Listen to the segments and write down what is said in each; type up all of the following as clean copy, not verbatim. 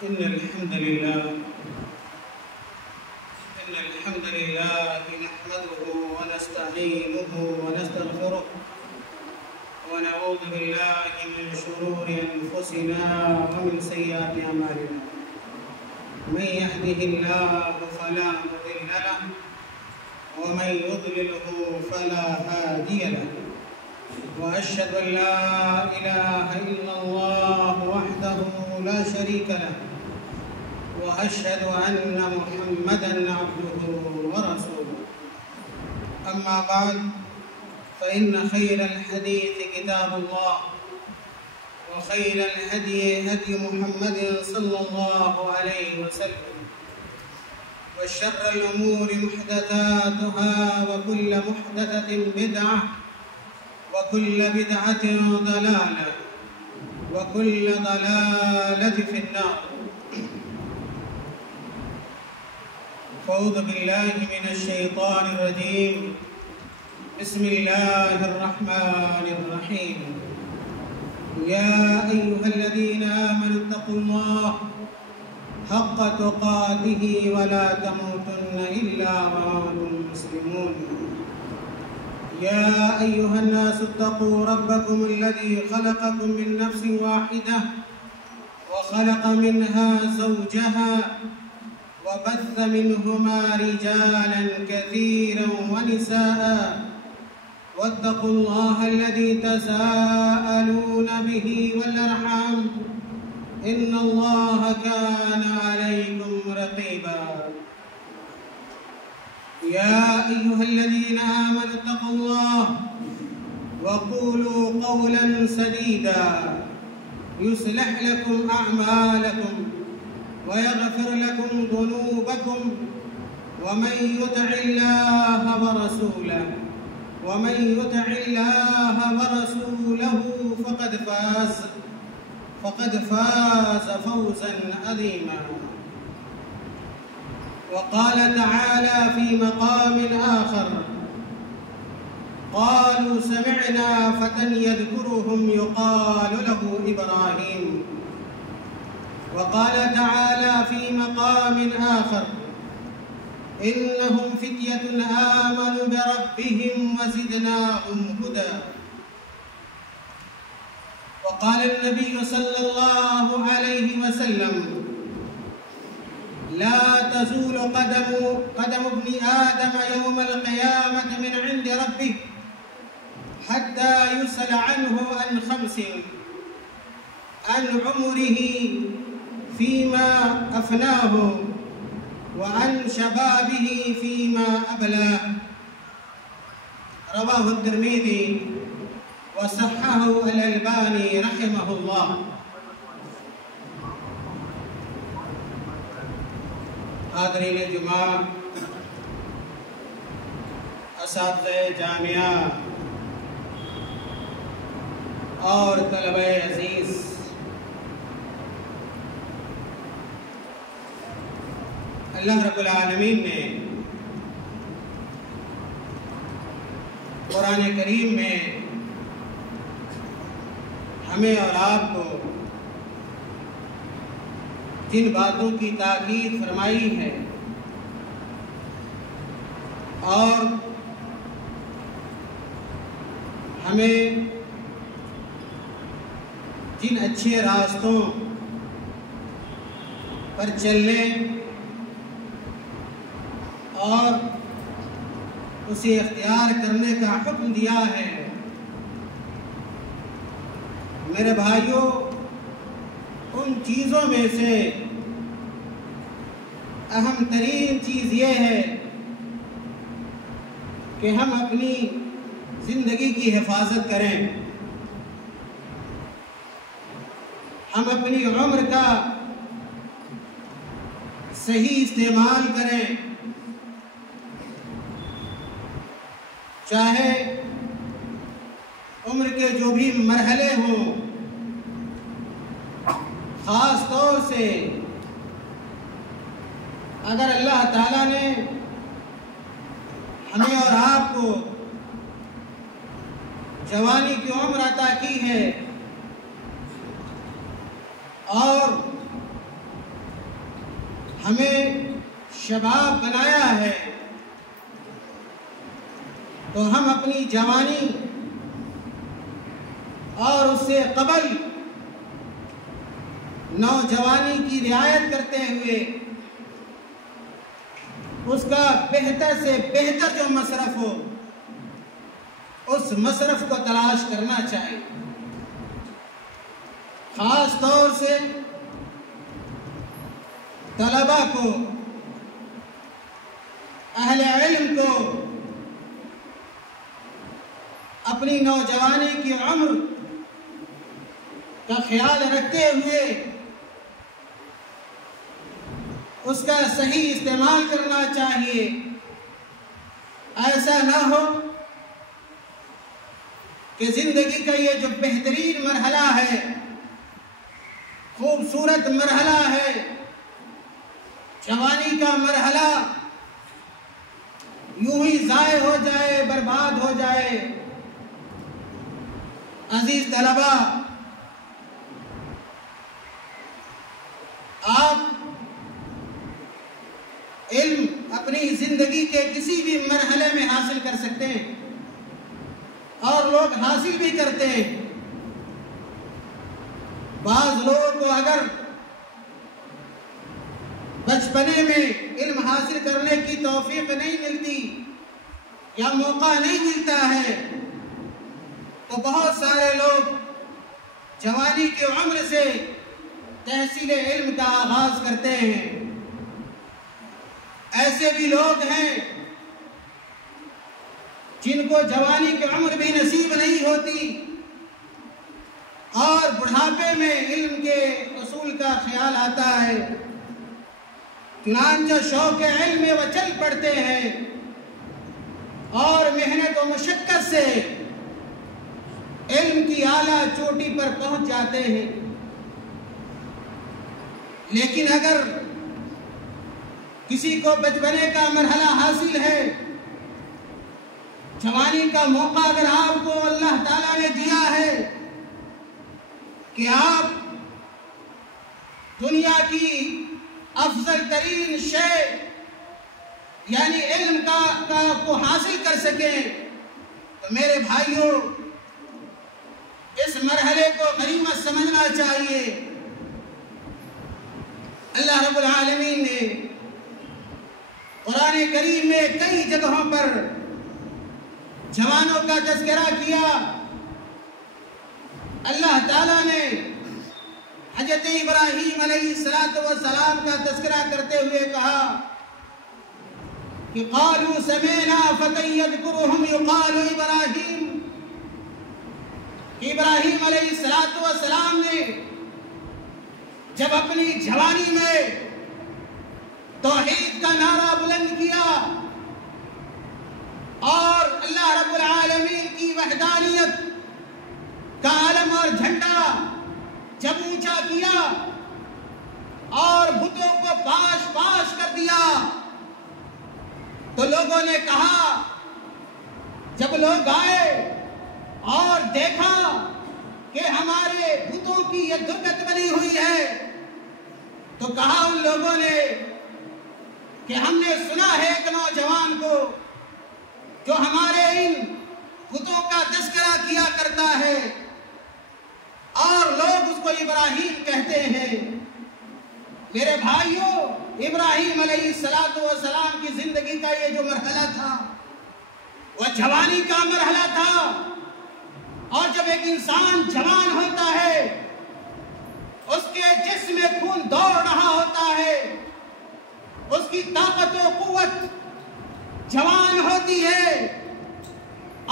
إن الحمد لله نحمده ونستعينه ونستغفره ونعوذ بالله من شرور أنفسنا ومن سيئات أعمالنا. من يهده الله فلا مضل له ومن يضلله فلا هادي له. وأشهد أن لا إله إلا الله وحده لا شريك له وأشهد أن محمدًا عبده ورسوله. أما بعد فإن خير الحديث كتاب الله وخير الهدي هدي محمد صلى الله عليه وسلم وشر الأمور محدثاتها وكل محدثة بدعة وكل بدعة ضلالة وكل ضلالة في النار. فأعوذ بالله من الشيطان الرجيم. بسم الله الرحمن الرحيم. يا أيها الذين آمنوا اتقوا الله حق تقاته ولا تموتن إلا وأنتم مسلمون. يا أيها الناس اتقوا ربكم الذي خلقكم من نفس واحدة وخلق منها زوجها وبث منهما رجالا كثيرا ونساء واتقوا الله الذي تساءلون به والأرحام إن الله كان عليكم رقيبا. يا أيها الذين آمنوا اتقوا الله وقولوا قولا سديدا يصلح لكم أعمالكم ويغفر لكم ذنوبكم ومن يطع الله ورسوله فقد فاز فوزا عظيما. وقال تعالى في مقام آخر: قالوا سمعنا فتى يذكرهم يقال له إبراهيم. وقال تعالى في مقام آخر: إنهم فتية آمنوا بربهم وزدناهم هدى. وقال النبي صلى الله عليه وسلم: لا تزول قدم ابن آدم يوم القيامة من عند ربه حتى يسأل عنه عن خمس: عن عمره فيما أفناه وعن شبابه فيما أبلاه. رواه الترمذي وصححه الألباني رحمه الله. حاضرین جمعہ، اساتذہ جامعہ اور طلبہ عزیز، اللہ رب العالمین نے قرآن کریم میں ہمیں اور آپ کو جن باتوں کی تاکید فرمائی ہے اور ہمیں جن اچھے راستوں پر چلنے اور اسے اختیار کرنے کا حکم دیا ہے، میرے بھائیوں، ان چیزوں میں سے اہم ترین چیز یہ ہے کہ ہم اپنی زندگی کی حفاظت کریں، ہم اپنی عمر کا صحیح استعمال کریں، چاہے عمر کے جو بھی مرحلے ہوں، خاص طور سے اگر اللہ تعالیٰ نے ہمیں اور آپ کو جوانی کی عمر عطا کی ہے اور ہمیں شباب بنایا ہے تو ہم اپنی جوانی اور اس سے قبل نوجوانی کی رعایت کرتے ہوئے اس کا بہتر سے بہتر جو مصرف ہو اس مصرف کو تلاش کرنا چاہیے. خاص طور سے طلباء کو، اہل علم کو اپنی نوجوانی کی عمر کا خیال رکھتے ہوئے اس کا صحیح استعمال کرنا چاہیے. ایسا نہ ہو کہ زندگی کا یہ جو بہترین مرحلہ ہے، خوبصورت مرحلہ ہے، جوانی کا مرحلہ یوں ہی ضائع ہو جائے، برباد ہو جائے. عزیز طلباء، آپ علم اپنی زندگی کے کسی بھی مرحلے میں حاصل کر سکتے ہیں اور لوگ حاصل بھی کرتے ہیں. بعض لوگوں کو اگر بچپنے میں علم حاصل کرنے کی توفیق نہیں ملتی یا موقع نہیں ملتا ہے تو بہت سارے لوگ جوانی کی عمر سے تحصیل علم کا آغاز کرتے ہیں. ایسے بھی لوگ ہیں جن کو جوانی کی عمر بھی نصیب نہیں ہوتی اور بڑھاپے میں علم کے اصول کا خیال آتا ہے، چنانچہ شوق علم میں وہ چل پڑتے ہیں اور محنت و مشقت سے علم کی اعلیٰ چوٹی پر پہنچ جاتے ہیں. لیکن اگر کسی کو بچپنے کا مرحلہ حاصل ہے، جوانی کا موقع اگر آپ کو اللہ تعالیٰ نے دیا ہے کہ آپ دنیا کی افضل ترین شے یعنی علم کو حاصل کر سکیں، تو میرے بھائیوں اس مرحلے کو غنیمت سمجھنا چاہیے. اللہ رب العالمین نے قرآن کریم میں کئی جگہوں پر جوانوں کا تذکرہ کیا. اللہ تعالیٰ نے حضرت ابراہیم علیہ السلام کا تذکرہ کرتے ہوئے کہا کہ قالوا سمعنا فتى يذكرهم يقال ابراہیم. ابراہیم علیہ السلام نے جب اپنی جوانی میں توحید کا نعرہ بلند کیا اور اللہ رب العالمین کی وحدانیت کا علم اور جھنڈا جب اونچا کیا اور بتوں کو پاش پاش کر دیا تو لوگوں نے کہا، جب لوگ آئے اور دیکھا کہ ہمارے بتوں کی یہ درگت بنی ہوئی ہے تو کہا ان لوگوں نے کہ ہم نے سنا ہے ایک نوجوان کو جو ہمارے ان بتوں کا تذکرہ کیا کرتا ہے اور لوگ اس کو ابراہیم کہتے ہیں. میرے بھائیوں، ابراہیم علیہ السلام کی زندگی کا یہ جو مرحلہ تھا وہ جوانی کا مرحلہ تھا، اور جب ایک انسان جوان ہوتا ہے اس کے جسم میں خون دوڑ رہا ہوتا ہے، اس کی طاقت و قوت جوان ہوتی ہے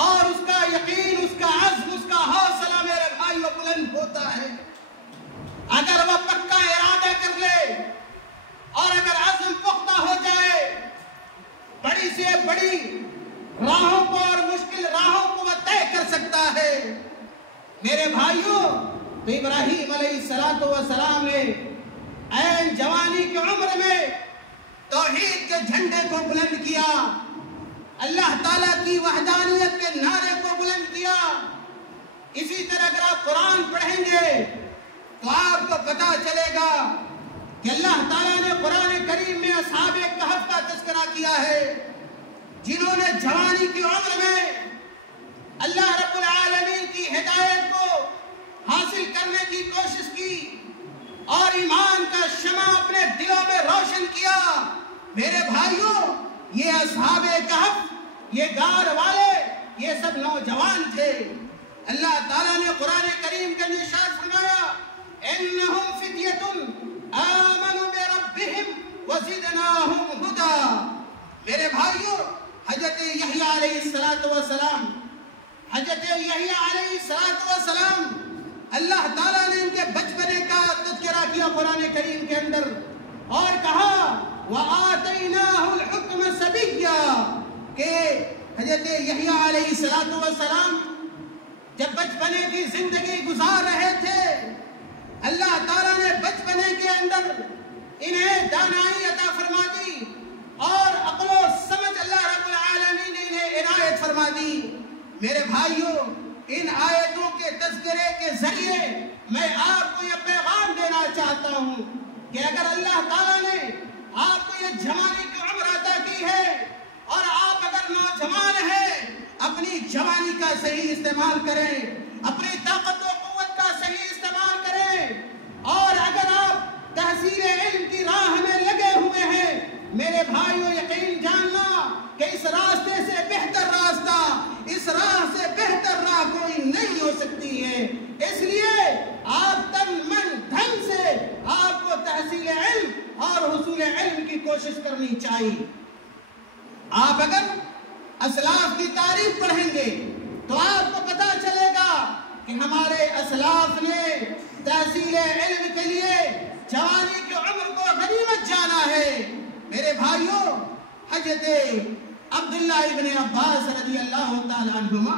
اور اس کا یقین، اس کا عزم، اس کا حوصلہ میرے بھائی وہ بلند ہوتا ہے. اگر وہ پکا ارادہ کر لے اور اگر عزم پختہ ہو جائے، بڑی سے بڑی راہوں کو اور مشکل راہوں کو وہ طے کر سکتا ہے. میرے بھائیوں، تو ابراہیم علیہ السلام نے عین جوانی کی عمر میں توحید کے جھنڈے کو بلند کیا، اللہ تعالیٰ کی وحدانیت کے نعرے کو بلند کیا. اسی طرح اگر آپ قرآن پڑھیں گے تو آپ کو پتا چلے گا کہ اللہ تعالیٰ نے قرآن کریم اصحاب کہف کا تذکرہ کیا ہے، جنہوں نے جوانی کی عمر میں اللہ رب العالمین کی ہدایت کو حاصل کرنے کی کوشش کی اور ایمان کا شمع اپنے دلوں میں روشن کیا۔ میرے بھائیوں، یہ اصحاب کہف، یہ غار والے، یہ سب نوجوان تھے۔ اللہ تعالیٰ نے قرآن کریم کے اندر ارشاد فرمایا، انہم فتیۃ آمنوا بربہم وزدناہم ہدی۔ میرے بھائیوں، حضرت یحییٰ علیہ السلام، حضرت یحییٰ علیہ السلام، اللہ تعالیٰ نے ان کے بچپنے کا تذکرہ کیا قرآن کریم کے اندر اور کہا وَآتَيْنَاهُ الْحُكْمَ صَبِيًّا، کہ حضرت یحییٰ علیہ السلام جب بچپنے کی زندگی گزار رہے تھے، اللہ تعالیٰ نے بچپنے کے اندر انہیں دانائی عطا فرما دی اور عقل و سمجھ اللہ رب العالمین نے انہیں عنایت فرما دی۔ میرے بھائیوں، ان آیتوں کے تذکرے کے ذریعے میں آپ کو یہ پیغام دینا چاہتا ہوں کہ اگر اللہ تعالیٰ نے آپ کو یہ جوانی کی عمر عطا کی ہے اور آپ اگر نوجوان ہیں، اپنی جوانی کا صحیح استعمال کریں، اپنی طاقت و قوت کا صحیح استعمال کریں، اور اگر آپ تحصیل علم کی راہ میں لگے ہوئے ہیں، میرے بھائیوں یقین جاننا کہ اس راستے سے بہتر راستہ، اس راہ سے بہتر راہ کوئی نہیں ہو سکتی ہے۔ اس لیے آپ تن من دھن سے آپ کو تحصیل علم اور حصول علم کی کوشش کرنی چاہیے۔ آپ اگر اسلاف کی تاریخ پڑھیں گے تو آپ کو پتا چلے گا کہ ہمارے اسلاف نے تحصیل علم کے لیے جوانی کی عمر کو غنیمت جانا ہے۔ میرے بھائیوں، حضرت عبداللہ ابن عباس رضی اللہ تعالی عنہما،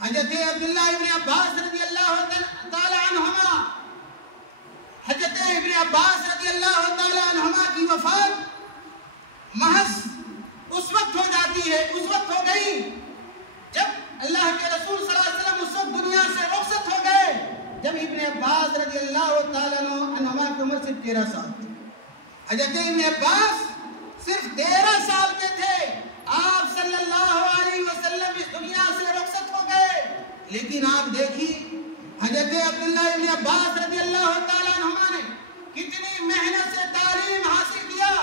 حضرت عبداللہ ابن عباس رضی اللہ تعالی عنہما، حضرت ابن عباس رضی اللہ تعالی عنہما کی وفات محض اس وقت ہو جاتی ہے، اس وقت ہو گئی جب اللہ کے رسول صلی اللہ علیہ وسلم اس وقت دنیا سے رخصت ہو گئے جب ابن عباس رضی اللہ تعالی عنہما کی عمر صرف 13 سال تھی۔ حضرت ابن عباس صرف 13 سال کے تھے، آپ صلی اللہ علیہ وسلم اس دنیا سے رخصت ہو گئے، لیکن آپ دیکھیے حضرت عبداللہ ابن عباس رضی اللہ تعالی عنہما نے کتنی محنت سے تعلیم حاصل کیا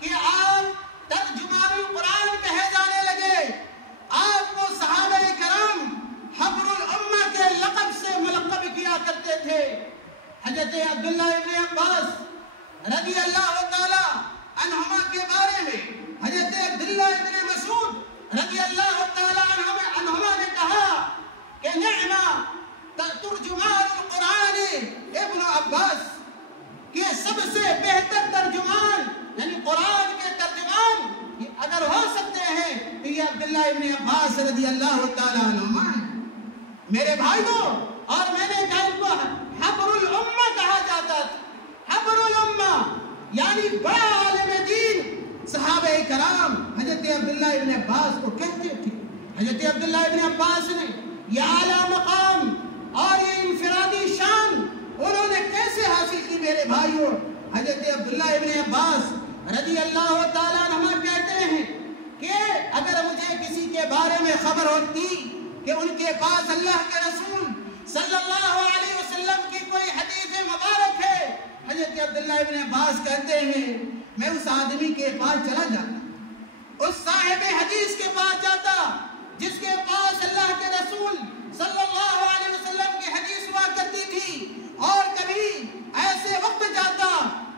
کہ آپ ترجمان قرآن کہے جانے لگے۔ آپ کو صحابہ کرام حبر الامہ کے لقب سے ملقب کیا کرتے تھے۔ حضرت عبداللہ ابن عباس رضی اللہ تعالی عنہما کے بارے میں حضرت عبداللہ ابن مسعود رضی اللہ تعالی عنہما نے کہا کہ نعم ترجمان القرآن ابن عباس، کہ سب سے بہتر ترجمان یعنی قرآن کے ترجمان اگر ہو سکتے ہیں تو یہ عبداللہ ابن عباس رضی اللہ تعالی عنہما ہیں۔ میرے بھائیوں، اور میں نے کہا ان کو حبر الامہ کہا جاتا تھا۔ حبر الامہ یعنی بڑا عالم دین صحابہ کرام حضرت عبداللہ ابن عباس کو کہتے تھے۔ حضرت عبداللہ ابن عباس نے یہ اعلیٰ مقام اور یہ انفرادی شان انہوں نے کیسے حاصل کی؟ میرے بھائیوں، حضرت عبداللہ ابن عباس رضی اللہ تعالیٰ عنہ کہتے ہیں کہ اگر مجھے کسی کے بارے میں خبر ہوتی کہ ان کے پاس اللہ کے رسول صلی اللہ علیہ وسلم کی کوئی حدیث مبارک ہے، حضرت عبداللہ ابن عباس کہتے ہیں میں اس آدمی کے پاس چلا جاتا، اس صاحب حدیث کے پاس جاتا جس کے پاس اللہ کے رسول صلی اللہ علیہ وسلم کی حدیث ہوا کرتی تھی، اور کبھی ایسے وقت جاتا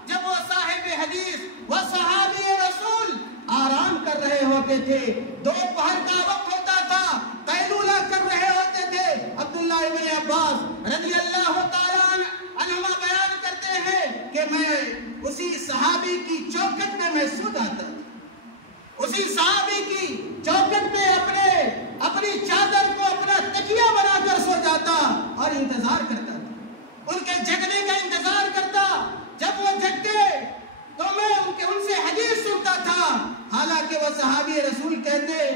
جب وہ صاحب حدیث، وہ صحابی رسول آرام کر رہے ہوتے تھے، دوپہر کا وقت ہوتا تھا، قیلولہ کر رہے ہوتے تھے۔ عبداللہ ابن عباس رضی اللہ تعالیٰ عنہما بیان کرتے ہیں کہ میں اسی صحابی کی چوکھٹ میں میں سو جاتا تھا، اسی صحابی کی چوکھٹ میں اپنی چادر کو اپنا تکیہ بنا کر سو جاتا اور انتظار کرتا تھا، ان کے جگنے کا انتظار کرتا۔ جب وہ جگتے تو میں ان سے حدیث سنتا تھا، حالانکہ وہ صحابی رسول کہتے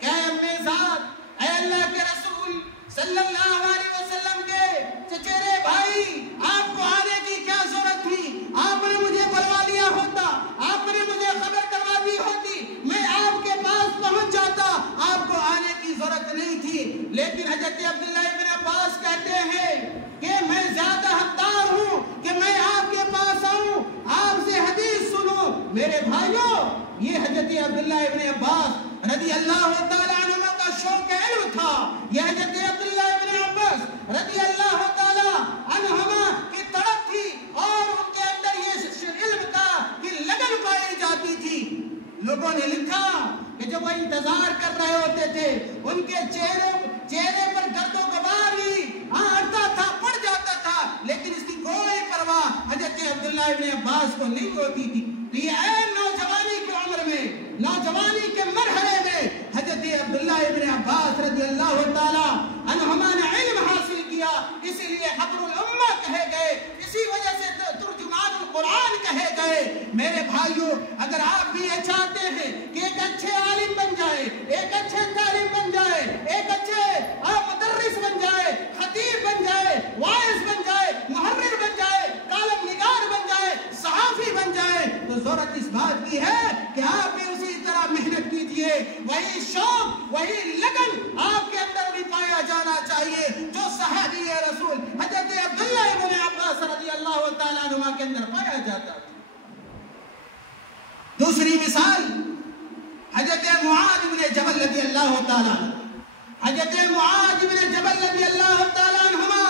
کہ اے امیزاد، اے اللہ کے رسول صلی اللہ علیہ وسلم کے چچیرے بھائی، آپ کو آنے کی کیا ضرورت تھی؟ آپ نے مجھے بلوا لیا ہوتا، آپ نے مجھے میرے بھائیوں یہ حضرت عبداللہ ابن عباس رضی اللہ تعالیٰ عنہ کا شوق علم تھا. یہ حضرت عبداللہ ابن عباس رضی اللہ تعالیٰ عنہما کی طرف تھی اور ان کے اندر یہ علم کا کی لگن پائی جاتی تھی. لوگوں نے لکھا کہ جب وہ انتظار کر رہے ہوتے تھے ان کے چہرے پر گرد و غبار بھی آتا تھا, پڑ جاتا تھا, لیکن اس کی کوئی پرواہ حضرت عبداللہ ابن عباس کو نہیں ہوتی تھی. یہ نوجوانی کی عمر میں, نوجوانی کے مرحلے میں حضرت عبداللہ ابن عباس رضی اللہ تعالی عنہما نے علم حاصل کیا. اسی لیے حبر الامہ کہے گئے, اسی وجہ سے ترجمان القرآن کہے گئے. میرے بھائیوں اگر آپ بھی یہ چاہتے ہیں کہ ایک اچھے عالم بن جائے, ایک اچھے طالب بن جائے, ایک اچھے مدرس بن جائے, خطیب بن جائے, واعظ بن جائے, محرر بن جائے, کالم نگار بن جائے, صحافی بن جائے, تو ضرورت اس بات کی ہے کہ آپ بھی اسی طرح محنت کیجئے. وہی شوق, وہی لگن آپ کے اندر بھی پایا جانا چاہیے جو صحابی رسول حضرت عبداللہ ابن عباس رضی اللہ تعالیٰ عنہ کے اندر پایا جاتا تھا. دوسری مثال حضرت معاذ بن جبل رضی اللہ تعالیٰ عنہ. حضرت معاذ بن جبل رضی اللہ تعالیٰ عنہما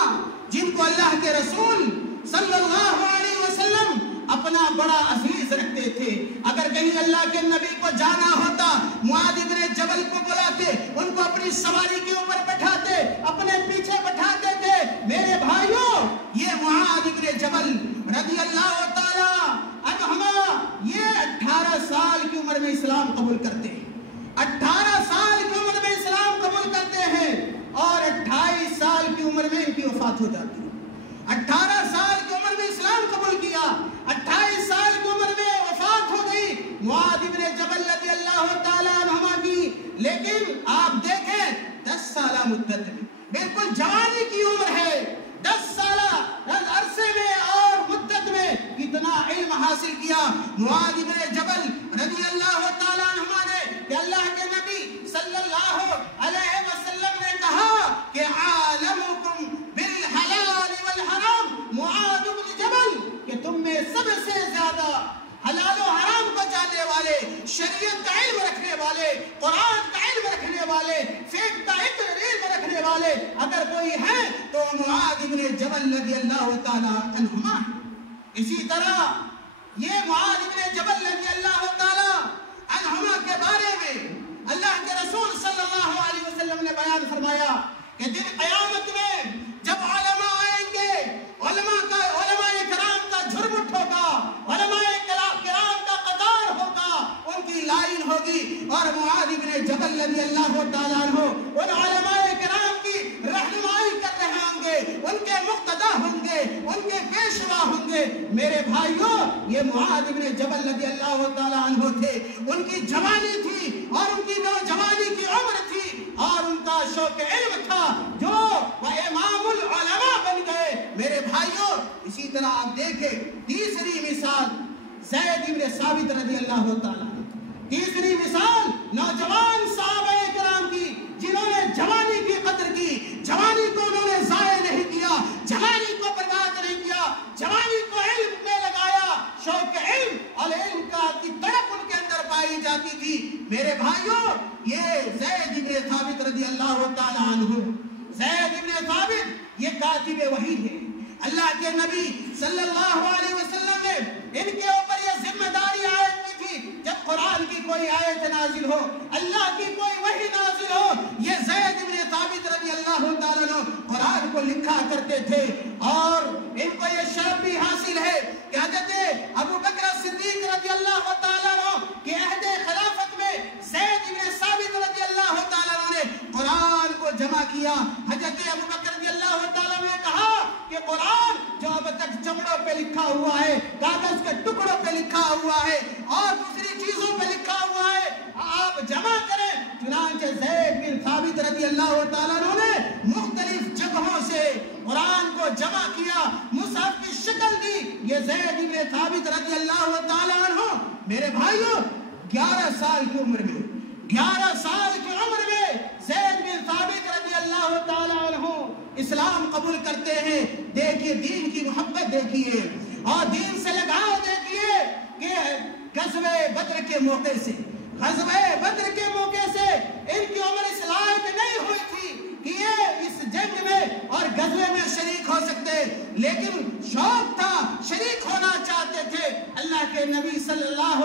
جن کو اللہ کے رسول صلی اللہ علیہ وسلم اپنا بڑا عزیز رکھتے تھے. اگر کہیں اللہ کے نبی کو جانا ہوتا معاذ بن جبل کو بلاتے, ان کو اپنی سواری کے اوپر بٹھاتے, اپنے پیچھے بٹھاتے تھے. میرے بھائیوں یہ معاذ بن جبل رضی اللہ تعالیٰ عنہما یہ 18 سال کی عمر میں اسلام قبول کرتے ہیں. 18 سال کی عمر میں اسلام قبول کرتے ہیں اور 28 سال کی عمر میں ان کی وفات ہو جاتی ہے. 18 سال کی عمر میں اسلام قبول کیا, 28 سال کی عمر میں وفات ہو گئی معاذ بن جبل رضی اللہ تعالیٰ عنہما کی. لیکن آپ دیکھیں 10 سالہ مدت میں, بالکل جوانی کی عمر ہے, 10 سالہ عرصے میں اور مدت میں کتنا علم حاصل کیا معاذ بن جبل رضی اللہ تعالیٰ عنہما نے کہ اللہ کے نبی صلی اللہ علیہ وسلم نے کہا کہ عالمکم بالحلال والحرام معاذ بن جبل, کہ تم میں سب سے زیادہ حلال و حرام کو جاننے والے, شریعت کا علم رکھنے والے, قرآن کا علم رکھنے والے, فقہ کا علم رکھنے والے اگر کوئی ہے تو معاذ بن جبل رضی اللہ تعالیٰ عنہما. اسی طرح یہ معاذ بن جبل رضی اللہ تعالیٰ عنہما کے بارے میں اللہ کے رسول صلی اللہ علیہ وسلم نے بیان فرمایا کہ دن قیامت میں جب علماء آئیں گے, علماء کرام کا جھرمٹ ہوگا, علماء کرام کا قطار ہوگا, ان کی لائن ہوگی اور معاذ بن جبل رضی اللہ تعالیٰ عنہ ان علماء کرام کی رہنمائی کر رہے ہوں گے, ان کے مقتدا ہوں گے, ان کے پیشوا ہوں گے. میرے بھائیوں یہ معاذ بن جبل رضی اللہ تعالیٰ عنہ تھے, ان کی جوانی تھی اور ان کی نوجوانی کی عمر تھی اور ان کا شوق علم تھا جو وہ امام العلماء بن گئے. میرے بھائیوں اسی طرح آپ دیکھیں تیسری مثال زید بن ثابت رضی اللہ تعالیٰ عنہ. تیسری مثال نوجوان صحابہ کرام کی جنہوں نے جوانی کی قدر کی, جوانی کو انہوں نے ضائع نہیں کیا, جوانی کو برباد نہیں کیا, جوانی کو علم میں لگایا. شوق علم اور علم کی تڑپ ان کے اندر پائی جاتی تھی. میرے بھائیوں یہ زید بن ثابت رضی اللہ تعالیٰ عنہ, زید بن ثابت یہ کاتب وحی ہے. اللہ کے نبی صلی اللہ علیہ وسلم نے ان کے اوپر یہ ذمہ داری عائد کی تھی جب قرآن کی کوئی آیت نازل ہو, اللہ کی کوئی وحی نازل ہو, یہ زید بن ثابت رضی اللہ تعالیٰ عنہ قرآن کو لکھا کرتے تھے. اور ان کو یہ شرف بھی حاصل ہے کہ حضرت ابو بکر صدیق رضی اللہ تعالیٰ عنہ کے عہد خلافت میں زید بن ثابت رضی اللہ تعالیٰ عنہ نے قرآن کو جمع کیا. حضرت ابو بکر رضی اللہ تعالیٰ عنہ نے کہا کہ قرآن جو اب تک چمڑوں پہ لکھا ہوا ہے, کاغذ کے ٹکڑوں پہ لکھا ہوا ہے اور دوسری چیزوں پہ لکھا ہوا ہے, آپ جمع کریں. چنانچہ زید بن ثابت رضی اللہ تعالیٰ عنہ نے مختلف جگہوں سے قرآن کو جمع کیا, مصحف کی شکل دی. یہ زید بن ثابت رضی اللہ تعالیٰ عنہ میرے بھائیوں 11 سال کی عمر میں, 11 سال کی عمر میں زید بن ثابت رضی اللہ تعالیٰ عنہ اسلام قبول کرتے ہیں. دیکھیے دین کی محبت دیکھیے اور دین سے لگاؤ دیکھیے کہ غزوہ بدر کے موقع سے، غزوہ بدر کے موقع سے ان کی عمر اس لائق نہیں ہوئی تھی کہ یہ اس جنگ میں اور غزوے میں شریک ہو سکتے، لیکن شوق تھا، شریک ہونا چاہتے تھے۔ اللہ کے نبی صلی اللہ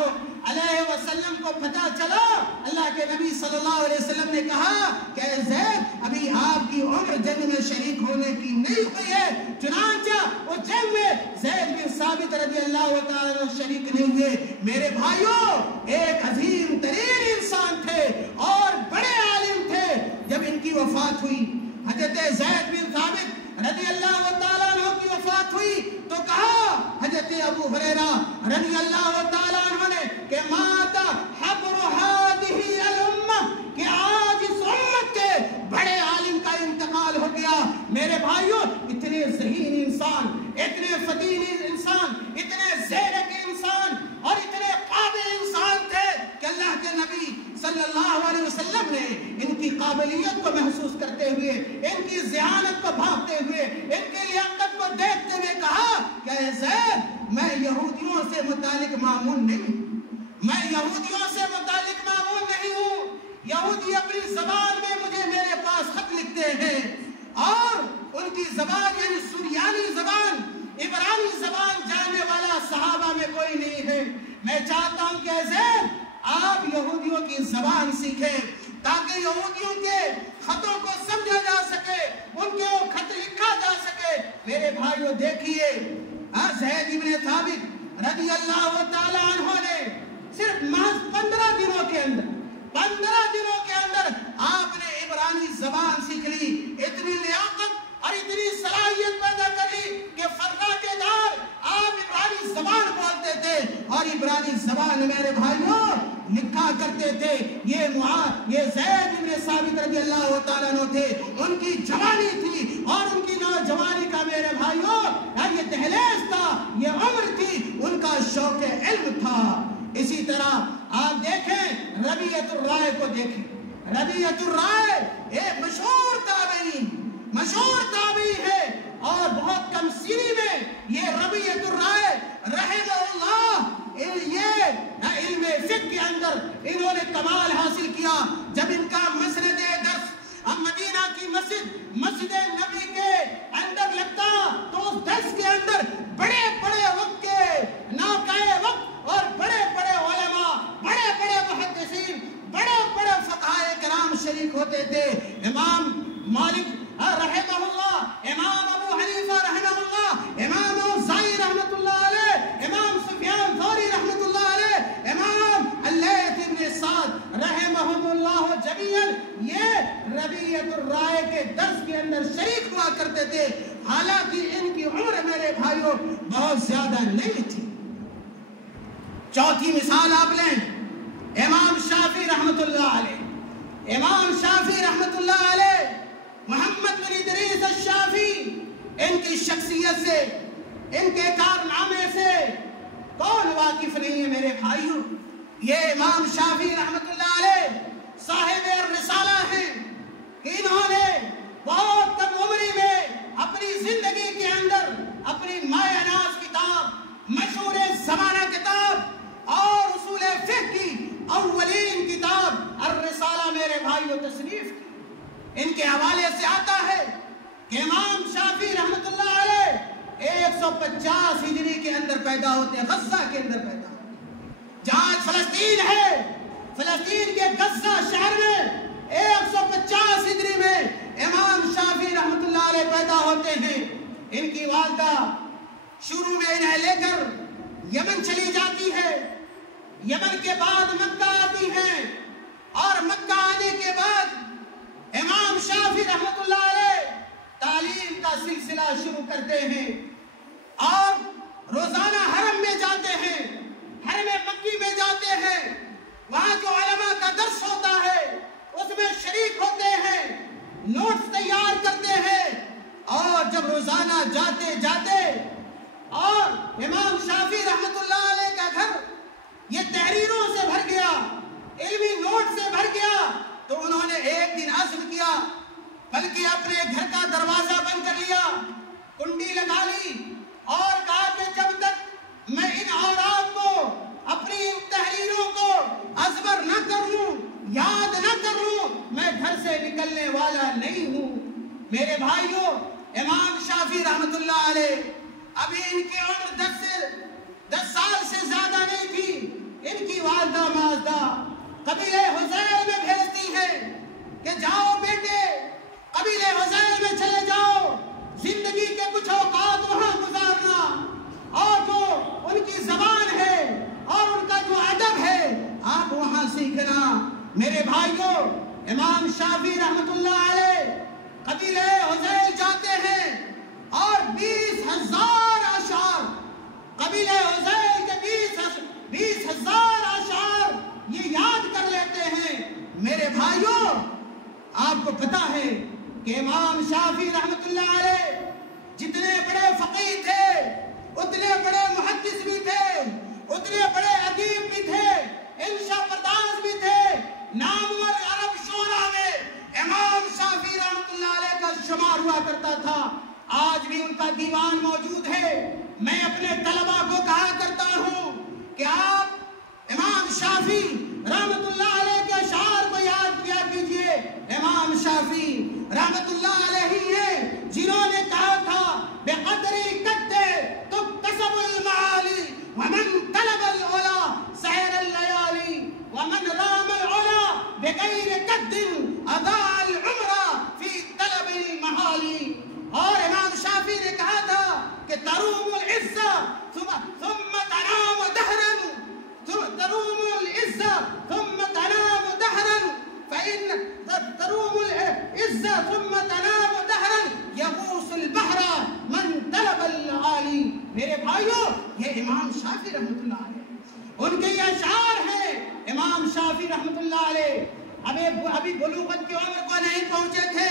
علیہ وسلم کو پتہ چلا، اللہ کے نبی صلی اللہ علیہ وسلم نے کہا کہ زید ابھی آپ کی عمر جنگ میں شریک ہونے کی نہیں ہوئی ہے، چنانچہ وہ جنگ میں زید بن ثابت رضی اللہ تعالیٰ عنہ شریک نہیں ہوئے۔ میرے بھائیوں، ایک عظیم ترین انسان تھے اور بڑے عالم تھے، جب ان کی وفات ہوئی، حضرت زید بن ثابت رضی اللہ تعالیٰ عنہ کی وفات ہوئی تو کہا حضرت ابو ہریرہ رضی اللہ تعالیٰ عنہ نے کہ مات حبر هذه الامہ، کہ آج اس امت کے بڑے عالم کا انتقال ہو گیا۔ میرے بھائیوں، اتنے ذہین انسان، اتنے فتین انسان، اتنے زیرک انسان اور اتنے قابل انسان تھے کہ اللہ کے نبی صلی اللہ علیہ وسلم نے ان کی قابلیت کو محسوس کرتے ہوئے، ان کی ذہانت کو بھانپتے ہوئے، ان کی لیاقت کو دیکھتے ہوئے کہا کہ اے زید، میں یہودیوں سے متعلق معمول نہیں ہوں، میں یہودیوں سے متعلق معمول نہیں ہوں۔ یہودی اپنی زبان میں مجھے میرے پاس خط لکھتے ہیں اور ان کی زبان یعنی سریانی زبان، عبرانی زبان جاننے والا صحابہ میں کوئی نہیں ہے۔ میں چاہتا ہوں کہ اے زید، آپ یہودیوں کی زبان سیکھیں تاکہ یہودیوں کے خطوں کو سمجھا جا سکے، ان کے وہ خط لکھا جا سکے۔ میرے بھائیوں دیکھیے، زید بن ثابت رضی اللہ تعالیٰ عنہ نے صرف محض 15 دنوں کے اندر آپ نے عبرانی زبان سیکھ لی، اتنی لیاقت اور اتنی صلاحیت پیدا کری کہ فردا کے دار آپ عبرانی زبان بولتے تھے اور عبرانی زبان میرے بھائیوں لکھا کرتے تھے۔ یہ زید بن ثابت رضی اللہ تعالیٰ عنہ تھے، ان کی جوانی تھی اور ان کی نوجوانی کا میرے بھائیوں یہ دہلیز تھا، یہ عمر تھی، ان کا شوق علم تھا۔ اسی طرح آپ دیکھیں ربیعۃ الرائے کو دیکھیں، ربیعۃ الرائے ایک مشہور تابعی ہے اور بہت کم سنی میں یہ ربیعۃ الرائے رحمہ اللہ یہ علم فقہ کے اندر انہوں نے کمال حاصل کیا۔ جب ان کا مسند درس مدینہ کی مسجد نبی کے اندر لگتا تو اس درس کے اندر بڑے بڑے وقت کے ناقائے وقت اور بڑے بڑے علماء، بڑے بڑے محدثین، بڑے بڑے فقہاء کرام شریک ہوتے تھے۔ امام مالک رحمہ اللہ، امام ابو حنیفہ رحمہ اللہ، امام اوزاعی رحمۃ اللہ علیہ، امام سفیان ثوری رحمۃ اللہ علیہ، امام اللیث بن سعد رحمہ اللہ جمیعاً یہ ربیعۃ الرائے کے درس کے اندر شریک ہوا کرتے تھے، حالانکہ ان کی عمر میرے بھائیوں بہت زیادہ نہیں تھی۔ چوتھی مثال آپ لیں، امام شافعی رحمۃ اللہ علیہ، امام شافعی رحمۃ اللہ علیہ، محمد بن ادریس الشافعی، ان کی شخصیت سے، ان کے کارنامے سے کون واقف نہیں ہے میرے بھائیوں؟ یہ امام شافعی رحمۃ اللہ علیہ صاحب الرسالہ ہیں کہ انہوں نے بہت کم عمری میں اپنی زندگی کے اندر اپنی مائع ناز کتاب، مشہور زمانہ کتاب اور اصول فقہ کی اولین کتاب الرسالہ میرے بھائیوں تصنیف کی۔ ان کے حوالے سے آتا ہے کہ امام شافعی رحمۃ اللہ علیہ 150 ہجری کے اندر پیدا ہوتے ہیں، غزہ کے اندر پیدا ہوتے ہیں، جہاں فلسطین ہے، فلسطین کے غزہ شہر میں 150 ہجری میں امام شافعی رحمۃ اللہ علیہ پیدا ہوتے ہیں۔ ان کی والدہ شروع میں انہیں لے کر یمن چلی جاتی ہے، یمن کے بعد مکہ آتی ہیں اور مکہ آنے کے بعد امام شافعی رحمۃ اللہ علیہ تعلیم کا سلسلہ شروع کرتے ہیں اور روزانہ حرم میں جاتے ہیں، حرم مکی میں جاتے ہیں، وہاں جو علماء کا درس ہوتا ہے اس میں شریک ہوتے ہیں، نوٹس تیار کرتے ہیں اور جب روزانہ جاتے اور امام شافعی رحمۃ اللہ علیہ کا گھر یہ تحریروں سے بھر گیا، علمی نوٹ سے بھر گیا، تو انہوں نے ایک دن عزم کیا، بلکہ اپنے گھر کا دروازہ بند کر لیا، کنڈی لگا لی اور کہا کہ جب تک میں ان سے نکلنے والا نہیں ہوں۔ میرے بھائیوں، امام شافعی رحمت اللہ علیہ ابھی ان کی عمر 10 سال سے زیادہ نہیں تھی۔ ان کی والدہ ماجدہ قبیلہ حذیل میں بھیجتی ہے کہ جاؤ بیٹے، قبیلہ حذیل میں چلے جاؤ، زندگی کے کچھ اوقات وہاں گزارنا، اور جو ان کی زبان ہے اور ان کا جو ادب ہے آپ وہاں سیکھنا۔ میرے بھائیوں، امام شافعی رحمت اللہ علیہ قبیلہ حذیل جاتے ہیں اور 20,000 اشعار، قبیلہ حذیل کے 20,000 اشعار یہ یاد کر لیتے ہیں۔ میرے بھائیوں، آپ کو پتا ہے کہ امام شافعی رحمت اللہ علیہ جتنے بڑے فقیہ تھے، اتنے بڑے محدث بھی تھے، اتنے بڑے ادیب بھی تھے، انشا پرداز بھی تھے۔ نامور عرب شعراء میں امام شافعی رحمت اللہ علیہ کا شمار ہوا کرتا تھا۔ آج بھی ان کا دیوان موجود ہے۔ میں اپنے طلباء کو کہا کرتا ہوں کہ آپ امام شافعی رحمت اللہ علیہ کے اشعار کو یاد کیا کیجئے۔ امام شافعی رحمت اللہ علیہ ہیں جنہوں نے کہا تھا بقدری قدے تکتسب المعالی ومن طلب العلا سیر اللیالی ومن رام العلا بغیر قد اضاع العمر فی طلب المحالی۔ اور امام شافعی نے کہا تھا کہ تروم العزہ ثم تنام دہرا، تروم العزہ ثم تنام دہرا، فإن تروم العزة ثم تنام دهرا يغوص البحر من طلب العالی۔ میرے بھائیوں، یہ امام شافعی رحمت اللہ علیہ، ان کے یہ اشعار ہیں۔ امام شافعی رحمت اللہ علیہ ابھی بلوغت کی عمر کو نہیں پہنچے تھے۔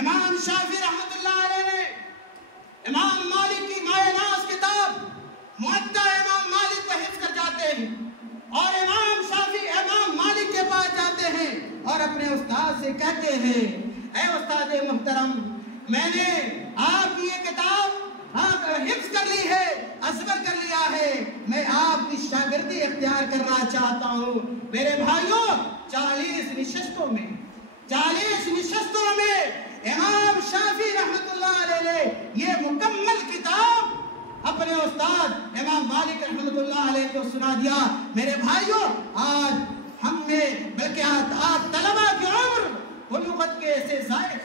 امام شافعی رحمت اللہ علیہ نے امام مالک کی مائے ناز کتاب موطا امام مالک کو حفظ کر جاتے ہیں، اور امام شافعی امام مالک کے پاس جاتے ہیں اور اپنے استاد سے کہتے ہیں، اے استاد محترم، میں نے آپ کی یہ کتاب حفظ کر لی ہے، ازبر کر لیا ہے، میں آپ کی شاگردی اختیار کرنا چاہتا ہوں۔ میرے بھائیوں، 40 نشستوں میں امام شافعی رحمت اللہ علیہ نے یہ مکمل کتاب اپنے استاد امام مالک رحمت اللہ علیہ کو سنا دیا۔ میرے بھائیوں، آج ہم نے بلکہ آپ طلباء کی عمر بلوغت کے سے زائد،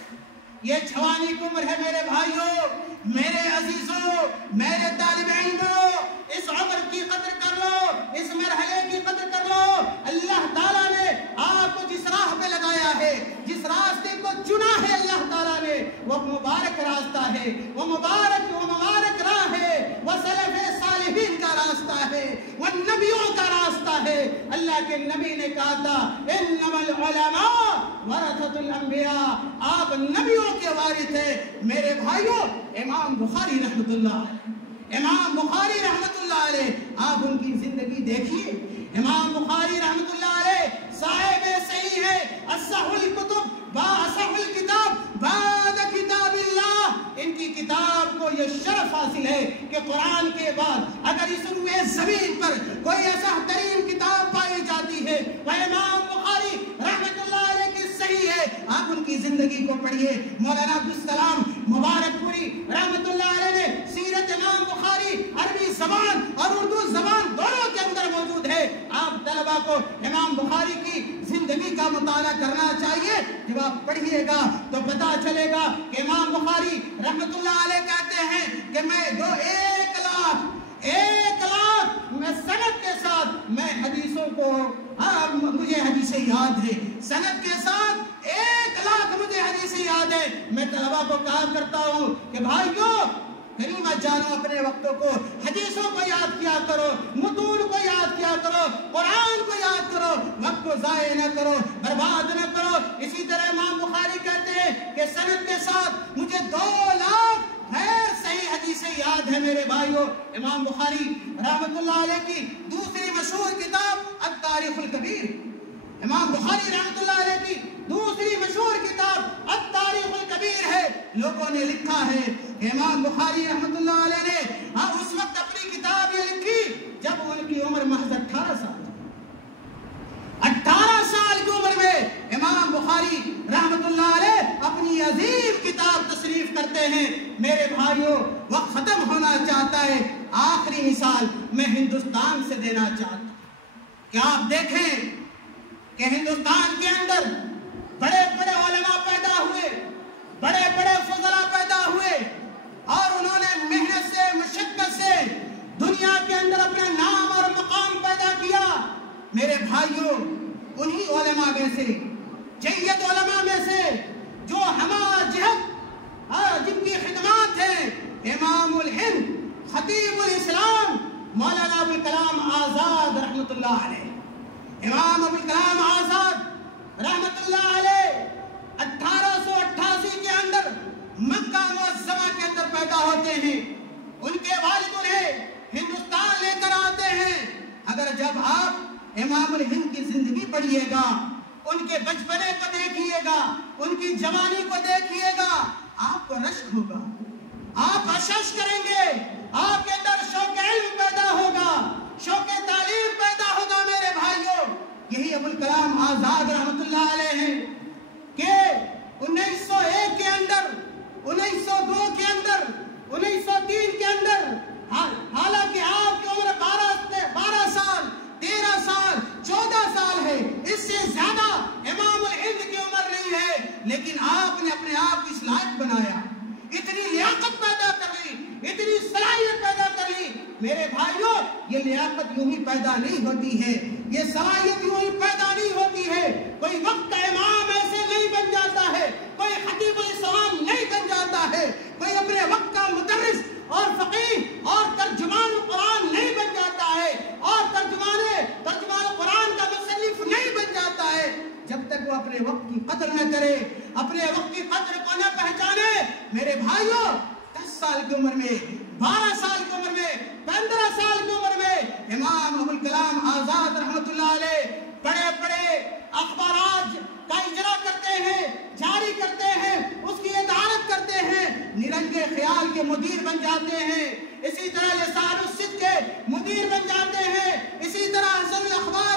یہ جوانی کی عمر ہے۔ میرے بھائیوں، میرے عزیزوں، میرے طالب علموں، اس عمر کی قدر کر لو، اس مرحلے کی قدر کر لو۔ اللہ تعالیٰ نے آپ کو جس راہ پہ لگایا ہے، جس راستے کو چنا ہے اللہ تعالیٰ نے، وہ مبارک راستہ ہے، وہ مبارک راہ ہے، وہ سلف صالحین کا راستہ ہے، وہ نبیوں کا راستہ ہے۔ اللہ کے نبی نے کہا تھا انما العلماء ورثۃ الانبیاء، آپ نبیوں کے وارث ہیں۔ میرے بھائیوں، امام بخاری رحمت اللہ علیہ، امام بخاری رحمت اللہ علیہ، آپ ان کی زندگی دیکھیے۔ امام بخاری رحمت اللہ علیہ صاحب صحیح ہے، اصح الکتب اصح الکتاب بعد کتاب اللہ۔ ان کی کتاب کو یہ شرف حاصل ہے کہ قرآن کے بعد اگر اس روئے زمین پر کوئی ایسا ترین کتاب پائی جاتی ہے وہ امام بخاری رحمت اللہ علیہ کی صحیح ہے۔ آپ ان کی زندگی کو پڑھیے۔ مولانا عبدالسلام مبارک پوری رحمت اللہ علیہ نے سیرت امام بخاری عربی زبان اور اردو زبان دونوں کے اندر موجود ہے۔ آپ طلبہ کو امام بخاری کی زندگی کا مطالعہ کرنا چاہیے۔ جب آپ پڑھیے گا تو پتا چلے گا کہ امام بخاری رحمت اللہ علیہ کہتے ہیں کہ میں 1 لاکھ میں سند کے ساتھ میں حدیثوں کو مجھے حدیثیں یاد ہے، سند کے ساتھ 1 لاکھ مجھے حدیثیں یاد ہے۔ میں طلبہ کو کہا کرتا ہوں کہ بھائیوں، غنیمت جانو اپنے وقتوں کو، حدیثوں کو یاد کیا کرو، متون کو یاد کیا کرو، قرآن کو یاد کرو، وقت کو ضائع نہ کرو، برباد نہ کرو۔ اسی طرح امام بخاری کہتے ہیں کہ سند کے ساتھ مجھے 2 لاکھ غیر صحیح حدیثیں یاد ہیں۔ میرے بھائیوں، امام بخاری رحمت اللہ علیہ کی دوسری مشہور کتاب التاریخ الکبیر، امام بخاری رحمت اللہ علیہ کی دوسری مشہور کتاب التاریخ الکبیر ہے۔ لوگوں نے لکھا ہے کہ امام بخاری رحمت اللہ علیہ نے اس وقت اپنی کتاب یہ لکھی جب ان کی عمر محض 18 سال 18 سال کی عمر میں امام بخاری رحمت کرتے ہیں۔ میرے بھائیوں وقت ختم ہونا چاہتا ہے، آخری مثال میں ہندوستان سے دینا چاہتا ہوں۔ کیا آپ دیکھیں کہ ہندوستان کے اندر بڑے بڑے علماء پیدا ہوئے، بڑے بڑے فضلاء پیدا ہوئے، اور انہوں نے محنت سے مشقت سے دنیا کے اندر اپنا نام اور مقام پیدا کیا۔ میرے بھائیوں انہی علماء میں سے، جید علماء میں سے جو ہمارا جہت جن کی خدمات ہیں، امام الہند خطیب الاسلام مولانا ابوالکلام آزاد رحمۃ اللہ علیہ۔ امام ابوالکلام آزاد رحمۃ اللہ علیہ 1888 کے اندر مکہ معظمہ کے اندر پیدا ہوتے ہیں۔ ان کے والد انہیں ہندوستان لے کر آتے ہیں۔ اگر جب آپ امام الہند کی زندگی پڑھیے گا، ان کے بچپنے کو دیکھیے گا، ان کی جوانی کو دیکھیے گا، آپ کو رشک ہوگا، آپ اشش کریں گے، آپ کے اندر شوق علم پیدا ہوگا، شوق تعلیم پیدا ہوگا۔ میرے بھائیوں یہی ابوالکلام آزاد رحمۃ اللہ علیہ ہیں کہ 1901 کے اندر، 1902 کے اندر، 1903 کے اندر، حالانکہ آپ کی عمر 12 سال، 13 سال، 14 سال ہے، اس سے زیادہ امام الہند کی عمر نہیں ہے، لیکن آپ نے اپنے آپ کو اس لائق بنایا، اتنی لیاقت پیدا کر لی، اتنی صلاحیت پیدا کر لی۔ میرے بھائیوں یہ لیاقت یوں ہی پیدا نہیں ہوتی ہے، یہ صلاحیت یوں ہی پیدا نہیں ہوتی ہے۔ کوئی وقت کا امام ایسے نہیں بن جاتا ہے، کوئی خطیب الاسلام نہیں بن جاتا ہے، کوئی اپنے وقت کا مدرس اور فقیہ اور ترجمان قرآن نہیں بن جاتا ہے، اور ترجمان قرآن کا مصنف نہیں بن جاتا ہے، جب تک وہ اپنے وقت کی قدر نہ کرے، اپنے وقت کی قدر کو نہ پہچانے۔ میرے بھائیوں 10 سال کی عمر میں، 12 سال کی عمر میں، 15 سال کی عمر میں امام ابوالکلام آزاد رحمۃ اللہ علیہ بڑے بڑے اخبارات کا اجرا کرتے ہیں، جاری کرتے ہیں، اس کی ادارت کرتے ہیں، نرنگے خیال کے مدیر بن جاتے ہیں، اسی طرح لسان الصدق کے مدیر بن جاتے ہیں، اسی طرح حسن الاخبار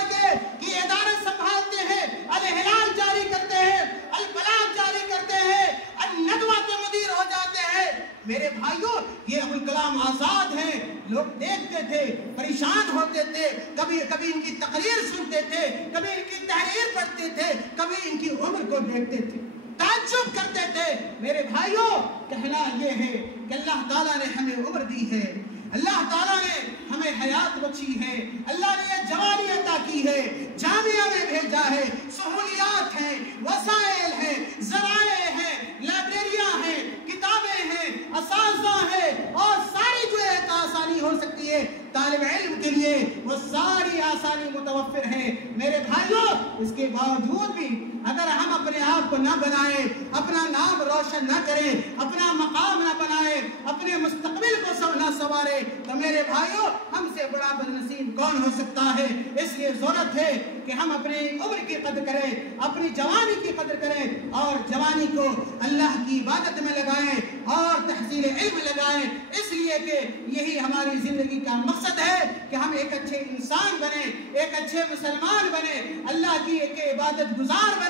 کی ادارت سنبھالتے ہیں، الہلال جاری کرتے ہیں، البلاغ جاری کرتے ہیں، الندوہ کے مدیر ہو جاتے ہیں۔ میرے بھائیوں یہ ابوالکلام آزاد ہیں، لوگ دیکھتے تھے، پریشان ہوتے تھے، کبھی ان کی تقریر سنتے تھے، کبھی ان کی تحریر پڑھتے تھے، کبھی ان کی عمر کو دیکھتے تھے، تعجب کرتے تھے۔ میرے بھائیوں کہنا یہ ہے کہ اللہ تعالیٰ نے ہمیں عمر دی ہے، اللہ تعالیٰ نے ہمیں حیات بخشی ہے، اللہ نے یہ جوانی عطا کی ہے، جامعہ میں بھیجا ہے، سہولیات ہیں، وسائل ہیں، ذرائع ہیں، لائبریریاں ہیں، کتابیں ہیں، اساتذہ ہیں، اور ساری جو ایک آسانی ہو سکتی ہے طالب علم کے لیے وہ ساری آسانی متوفر ہے۔ میرے بھائیوں اس کے باوجود بھی اگر ہم اپنے آپ کو نہ بنائیں، اپنا نام روشن نہ کریں، اپنا مقام نہ بنائیں، اپنے مستقبل کو نہ سنواریں، تو میرے بھائیوں ہم سے بڑا بدنصیب کون ہو سکتا ہے؟ اس لیے ضرورت ہے کہ ہم اپنی عمر کی قدر کریں، اپنی جوانی کی قدر کریں، اور جوانی کو اللہ کی عبادت میں لگائیں اور تحصیل علم لگائیں، اس لیے کہ یہی ہماری زندگی کا مقصد ہے کہ ہم ایک اچھے انسان بنیں، ایک اچھے مسلمان بنیں، اللہ کی ایک عبادت گزار بنیں،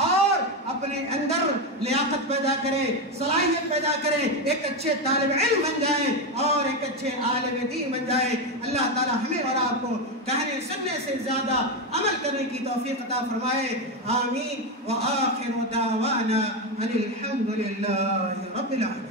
اور اپنے اندر لیاقت پیدا کریں، صلاحیت پیدا کریں، ایک اچھے طالب علم بن جائیں اور ایک اچھے عالم دین بن جائیں۔ اللہ تعالی ہمیں اور آپ کو کہنے سننے سے زیادہ عمل کرنے کی توفیق عطا فرمائے، آمین۔ وآخر دعوانا ان الحمد للہ رب العالمین۔